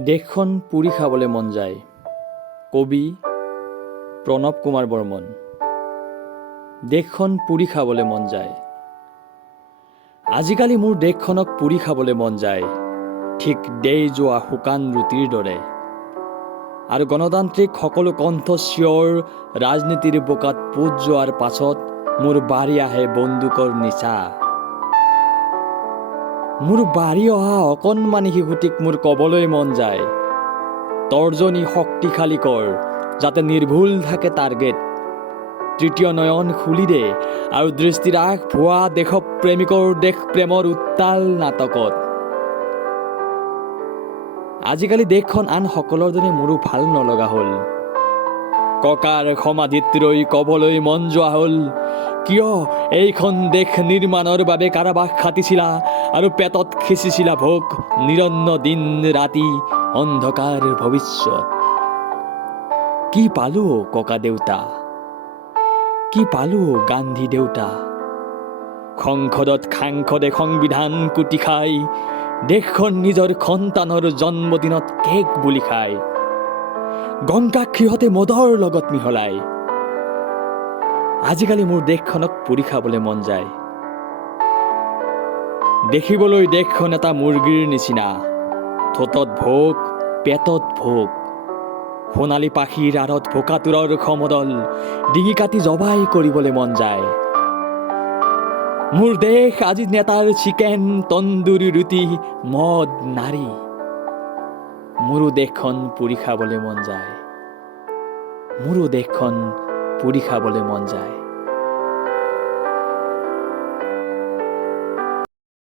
দেশখন পুৰি খাবলৈ মন যায়। কবি প্ৰণৱ কুমাৰ বৰ্মন। দেশখন পুৰি খাবলৈ মন যায়। আজিকালি মোৰ দেশখনক পুৰি খাবলৈ মন যায়, ঠিক দেই যোৱা শুকান ৰুটিৰ দৰে। আৰু গণতান্ত্ৰিক সকলো কণ্ঠস্বৰ ৰাজনীতিৰ বোকাত পোত যোৱাৰ পাছত মোৰ বাঢ়ি আহে বন্দুকৰ নিচা। মোৰ বাঢ়ি অহা অকণমানি শিশুটিক মোৰ ক'বলৈ মন যায়, তৰ্জনী শক্তিশালী কৰ, যাতে নিৰ্ভুল থাকে টাৰ্গেট। তৃতীয় নয়ন খুলি দে আৰু দৃষ্টি ৰাখ ভুৱা দেশপ্ৰেমিকৰ দেশ প্ৰেমৰ উত্তাল নাটকত। আজিকালি দেশখন আন সকলৰ দৰে মোৰো ভাল নলগা হ'ল। ককাৰ সমাধিত ৰৈ ক'বলৈ মন যোৱা হ'ল, কিয় এইখন দেশ নিৰ্মাণৰ বাবে কাৰাবাস খাটিছিলা আৰু পেটত সিঁচিছিলা ভোগ, নিৰন্ন দিন ৰাতি অন্ধকাৰ ভৱিষ্যত। কি পালো ককা দেউতা, কি পালো গান্ধী দেউতা। সংসদত সাংসদে সংবিধান কুটি খাই, দেশখন নিজৰ সন্তানৰ জন্মদিনত কেক বুলি খায়। গংগাক সিহঁতে মদৰ লগত মিহলাই। আজিকালি মোৰ দেশখনক পুৰি খাবলৈ মন যায়। দেখিবলৈ দেশখন এটা মুৰ্গীৰ নিচিনা, ঠোঁটত ভোক পেটত ভোক। সোণালী পাখিৰ আঁৰত ভোকাতুৰৰ সমদল, ডিঙি কাটি জবাই কৰিবলৈ মন যায়। মোৰ দেশ আজি নেতাৰ চিকেন তন্দুৰী ৰুটি মদ নাৰী। মোৰো দেশখন পুৰি খাবলৈ মন যায়। মোৰো দেশখন পুৰি খাবলৈ মন যায়।